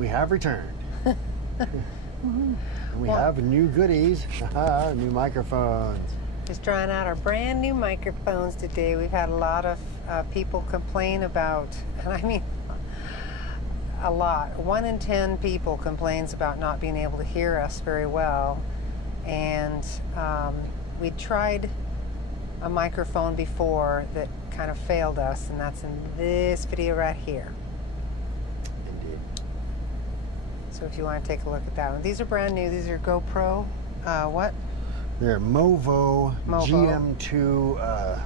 we have returned. We have new goodies, new microphones. Just trying out our brand new microphones today. We've had a lot of people complain about, and I mean a lot. 1 in 10 people complains about not being able to hear us very well. And we tried a microphone before that kind of failed us, and that's in this video right here. Indeed. So if you want to take a look at that one. These are brand new. These are GoPro, what? They're Movo GM2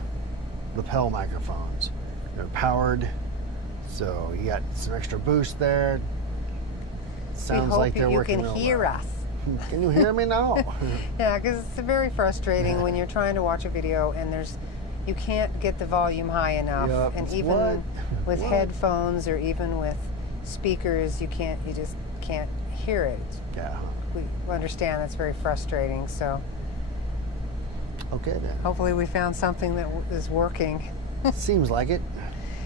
lapel microphones. They're powered, so you got some extra boost there. Sounds like they're working real well. You can hear us. Can you hear me now? Yeah, because it's very frustrating when you're trying to watch a video and you can't get the volume high enough. Yep. And even with What? headphones or even with speakers, you just can't hear it. Yeah. We understand that's very frustrating. So Okay then. hopefully we found something that is working. Seems like it.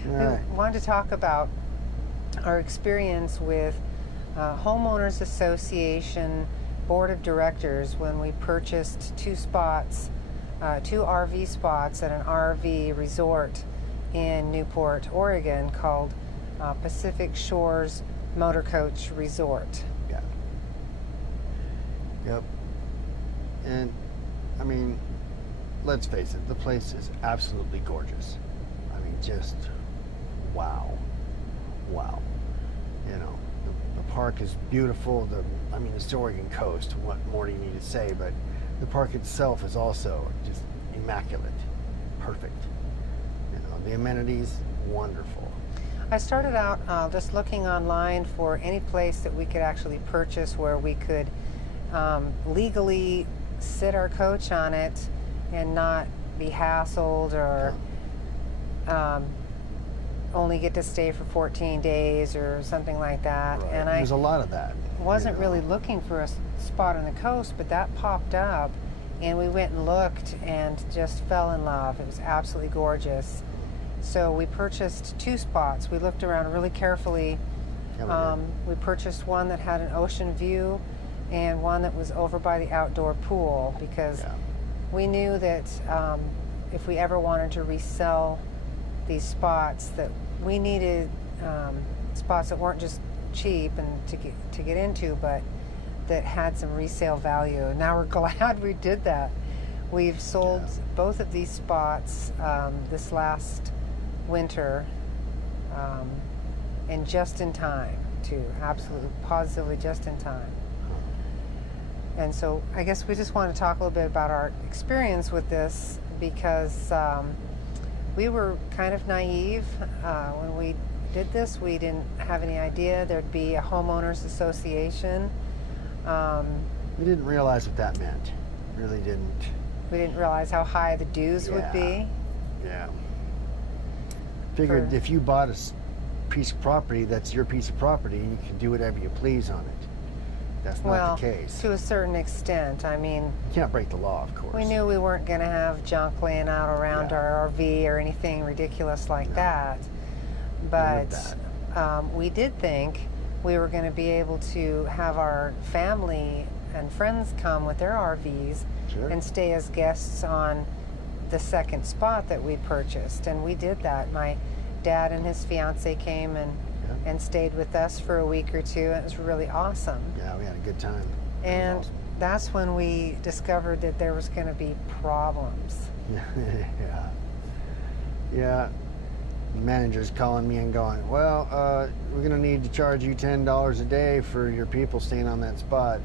All right. We wanted to talk about our experience with Homeowners Association Board of Directors when we purchased 2 RV spots at an RV resort in Newport, Oregon called Pacific Shores Motor Coach Resort. Yeah. Yep. And I mean, let's face it, the place is absolutely gorgeous. I mean, just wow. Wow. You know, the park is beautiful. It's the Oregon coast. What more do you need to say? But the park itself is also just immaculate. Perfect. You know, the amenities, wonderful. I started out just looking online for any place that we could actually purchase where we could legally sit our coach on it and not be hassled or only get to stay for 14 days or something like that. Right. And There's a lot of that. wasn't really looking for a spot on the coast, but that popped up and we went and looked and just fell in love. It was absolutely gorgeous. So we purchased 2 spots. We looked around really carefully. We purchased one that had an ocean view and one that was over by the outdoor pool because we knew that if we ever wanted to resell these spots, that we needed spots that weren't just cheap and to get into, but that had some resale value. Now we're glad we did that. We've sold both of these spots this last winter, and just in time too. Absolutely, positively just in time. And so I guess we just want to talk a little bit about our experience with this because we were kind of naive when we did this. We didn't have any idea there'd be a homeowners association. We didn't realize what that meant. Really didn't. We didn't realize how high the dues would be. Yeah. Figured if you bought a piece of property, that's your piece of property, and you can do whatever you please on it. That's not the case. To a certain extent. I mean, you can't break the law, of course. We knew we weren't going to have junk laying out around our RV or anything ridiculous like that. But we did think we were going to be able to have our family and friends come with their RVs and stay as guests on the second spot that we purchased. And we did that. My dad and his fiance came and stayed with us for a week or 2. It was really awesome. Yeah, we had a good time. And that's when we discovered that there was going to be problems. Yeah. The manager's calling me and going, well, we're going to need to charge you $10 a day for your people staying on that spot.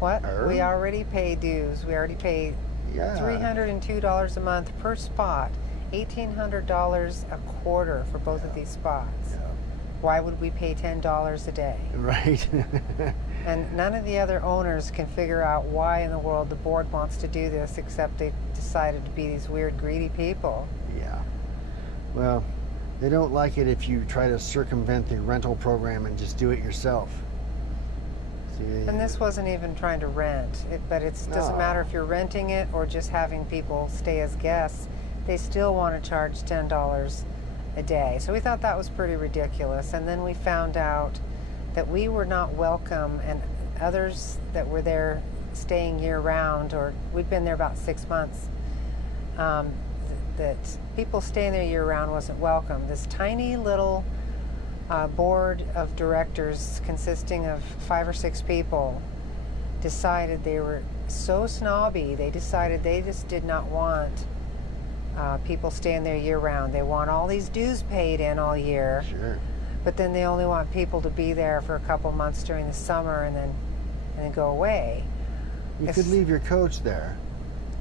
What? We already pay dues. We already pay $302 a month per spot, $1,800 a quarter for both of these spots. Why would we pay $10 a day? Right. And none of the other owners can figure out why in the world the board wants to do this, except they decided to be these weird, greedy people. Yeah. Well, they don't like it if you try to circumvent the rental program and just do it yourself. See, and this wasn't even trying to rent, but it doesn't matter if you're renting it or just having people stay as guests. They still want to charge $10 a day. So we thought that was pretty ridiculous. And then we found out that we were not welcome, and others that were there staying year round, or we'd been there about 6 months, that people staying there year round wasn't welcome. This tiny little board of directors consisting of 5 or 6 people decided they were so snobby. They decided they just did not want people staying there year round. They want all these dues paid in all year. Sure. But then they only want people to be there for a couple months during the summer and then go away. You could leave your coach there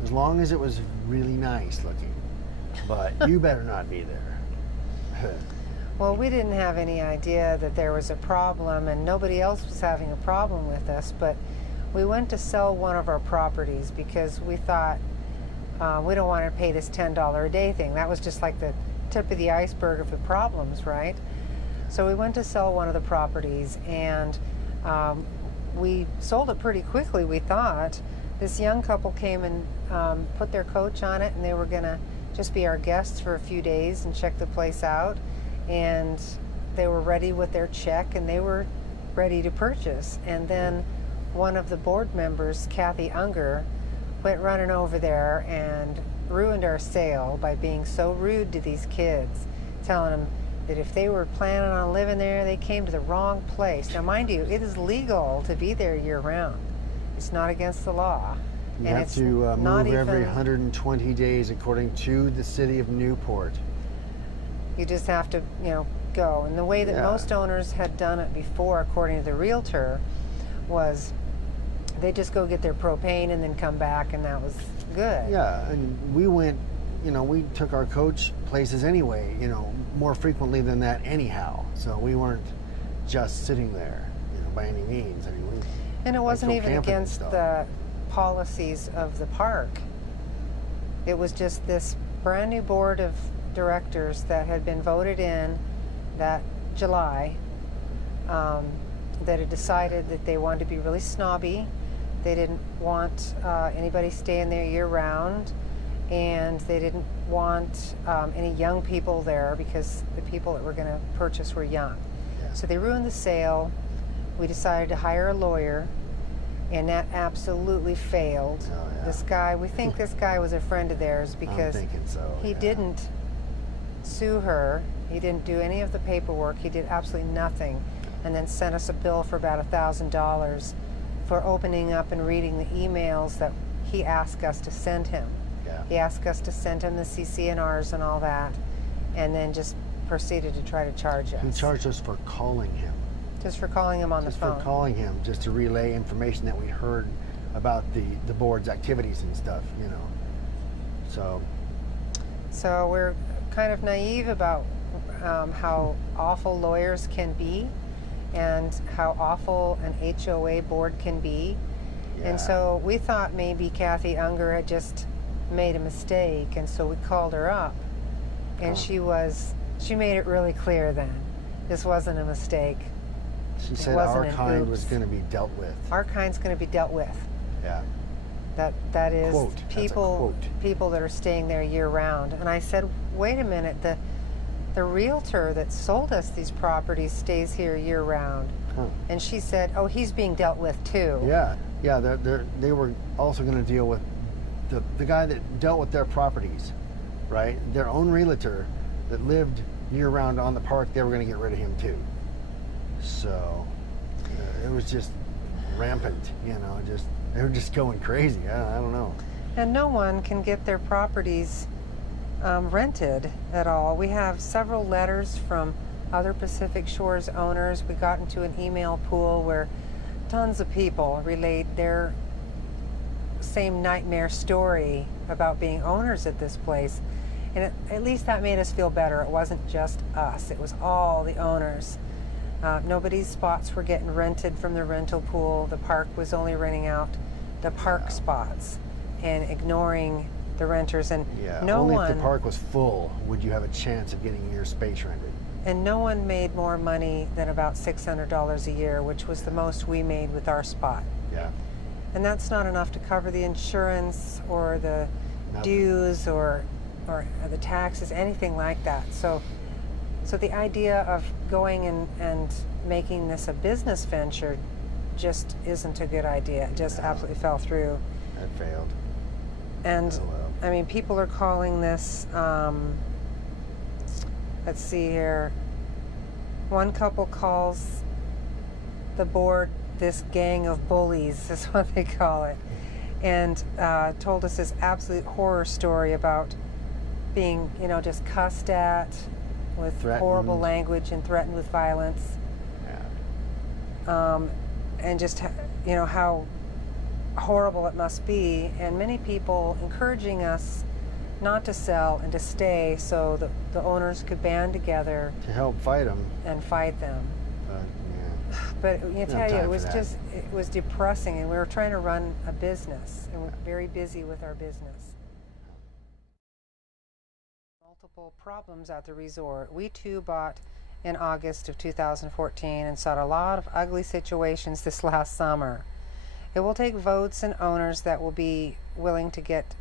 as long as it was really nice looking, but you better not be there. Well, we didn't have any idea that there was a problem, and nobody else was having a problem with us, but we went to sell one of our properties because we thought we don't want to pay this $10 a day thing. That was just like the tip of the iceberg of the problems, right? So we went to sell one of the properties, and we sold it pretty quickly, we thought. This young couple came and put their coach on it, and they were going to just be our guests for a few days and check the place out. And they were ready with their check, and they were ready to purchase. And then one of the board members, Kathy Unger, went running over there and ruined our sale by being so rude to these kids, telling them that if they were planning on living there, they came to the wrong place. Now, mind you, it is legal to be there year-round. It's not against the law. You and have it's to not move every even, 120 days according to the city of Newport. You just have to, go. And the way that most owners had done it before, according to the realtor, was they just go get their propane and then come back, and that was good. Yeah, and we went, we took our coach places anyway, more frequently than that anyhow. So we weren't just sitting there, by any means. I mean, and it wasn't go even camping and against stuff. the policies of the park. It was just this brand new board of directors that had been voted in that July, that had decided that they wanted to be really snobby. They didn't want anybody staying there year round, and they didn't want any young people there because the people that were going to purchase were young. Yeah. So they ruined the sale. We decided to hire a lawyer, and that absolutely failed. Oh, yeah. This guy, we think this guy was a friend of theirs I'm because thinking so. he yeah. didn't sue her. He didn't do any of the paperwork. He did absolutely nothing, and then sent us a bill for about $1,000 for opening up and reading the emails that he asked us to send him. Yeah. He asked us to send him the CCNRs and all that, and then just proceeded to try to charge us. He charged us for calling him. Just for calling him on Just the phone. for calling him, just to relay information that we heard about the board's activities and stuff, So we're kind of naive about how awful lawyers can be and how awful an HOA board can be. Yeah. And so we thought maybe Kathy Unger had just made a mistake, and so we called her up, and she made it really clear then. This wasn't a mistake. She said wasn't our an kind was oops. going to be dealt with. Our kind's going to be dealt with. Yeah. That is Quote. That's a people quote. people that are staying there year round. And I said, wait a minute, the realtor that sold us these properties stays here year round. Huh. And she said, oh, he's being dealt with too. Yeah. They were also going to deal with the guy that dealt with their properties, right? Their own realtor that lived year round on the park. They were going to get rid of him too. So it was just rampant, they were just going crazy. I don't know. And no one can get their properties rented at all. We have several letters from other Pacific Shores owners. We got into an email pool where tons of people relayed their same nightmare story about being owners at this place. And at least that made us feel better. It wasn't just us. It was all the owners. Nobody's spots were getting rented from the rental pool. The park was only renting out the park spots and ignoring the renters. And only if the park was full would you have a chance of getting your space rented. And no one made more money than about $600 a year, which was the most we made with our spot. Yeah. And that's not enough to cover the insurance or the dues or the taxes, anything like that. So So the idea of going and making this a business venture just isn't a good idea. It just No. absolutely fell through. That failed. And Oh, well. I mean, people are calling this, let's see here. One couple calls the board this gang of bullies, is what they call it, and told us this absolute horror story about being, just cussed at with horrible Threatened. language and threatened with violence. Yeah. And just, how horrible it must be, and many people encouraging us not to sell and to stay so that the owners could band together To help fight them. and fight them. But, yeah. But have tell you, time it was for that. it was depressing, and we were trying to run a business, and we're very busy with our business. Multiple problems at the resort. We too bought in August of 2014 and saw a lot of ugly situations this last summer. It will take votes and owners that will be willing to get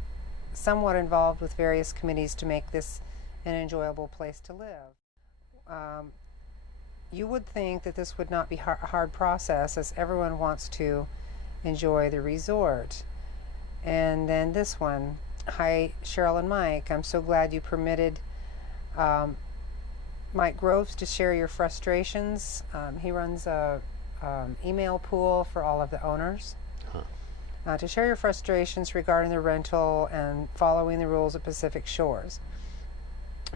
somewhat involved with various committees to make this an enjoyable place to live. You would think that this would not be a hard process, as everyone wants to enjoy the resort. And then this one. Hi, Cheryl and Mike. I'm so glad you permitted Mike Groves to share your frustrations. He runs a email pool for all of the owners. To share your frustrations regarding the rental and following the rules of Pacific Shores.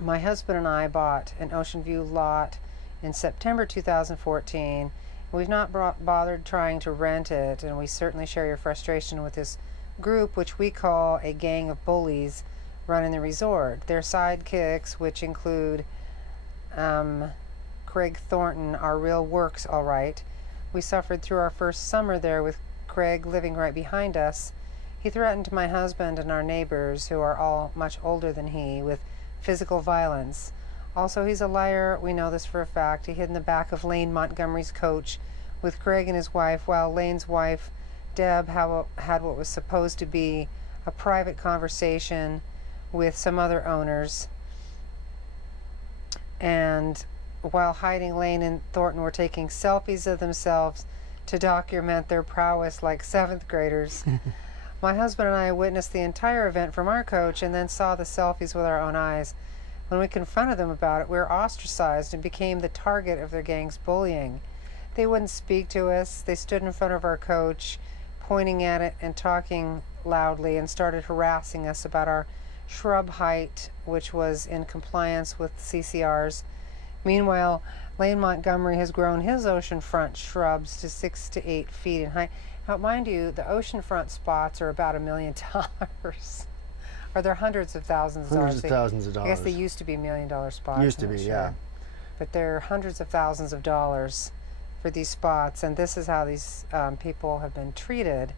My husband and I bought an Ocean View lot in September 2014. We've not bothered trying to rent it, and we certainly share your frustration with this group, which we call a gang of bullies running the resort. Their sidekicks, which include Craig Thornton, are real works, all right. We suffered through our first summer there with Craig living right behind us. He threatened my husband and our neighbors, who are all much older than he, with physical violence. Also, he's a liar. We know this for a fact. He hid in the back of Lane Montgomery's coach with Craig and his wife, while Lane's wife, Deb, had what was supposed to be a private conversation with some other owners. And while hiding, Lane and Thornton were taking selfies of themselves to document their prowess like 7th graders. My husband and I witnessed the entire event from our coach and then saw the selfies with our own eyes. When we confronted them about it, we were ostracized and became the target of their gang's bullying. They wouldn't speak to us. They stood in front of our coach, pointing at it and talking loudly, and started harassing us about our shrub height, which was in compliance with CCRs. Meanwhile, Lane Montgomery has grown his oceanfront shrubs to 6 to 8 feet in height. Now, mind you, the oceanfront spots are about $1 million. Or they're hundreds of thousands of dollars. Hundreds of thousands of dollars. I guess they used to be $1 million spots. Used to I'm be, not yeah. sure. But they're hundreds of thousands of dollars for these spots, and this is how these people have been treated.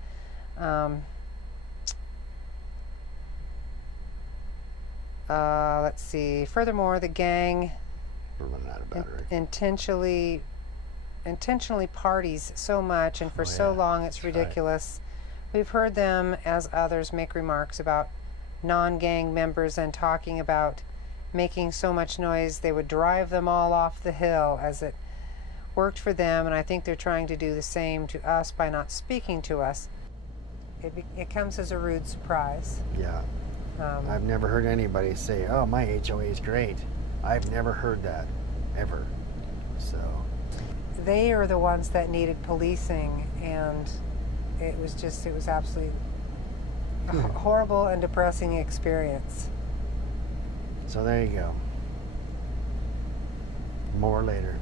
Let's see. Furthermore, the gang We're running out of battery. intentionally parties so much and for so yeah. long it's That's right. ridiculous. We've heard them, as others, make remarks about non-gang members and talking about making so much noise they would drive them all off the hill, as it worked for them, and I think they're trying to do the same to us by not speaking to us. It comes as a rude surprise. Yeah. I've never heard anybody say, oh, my HOA is great. I've never heard that, ever. So. They are the ones that needed policing, and it was absolutely a horrible and depressing experience. So there you go. More later.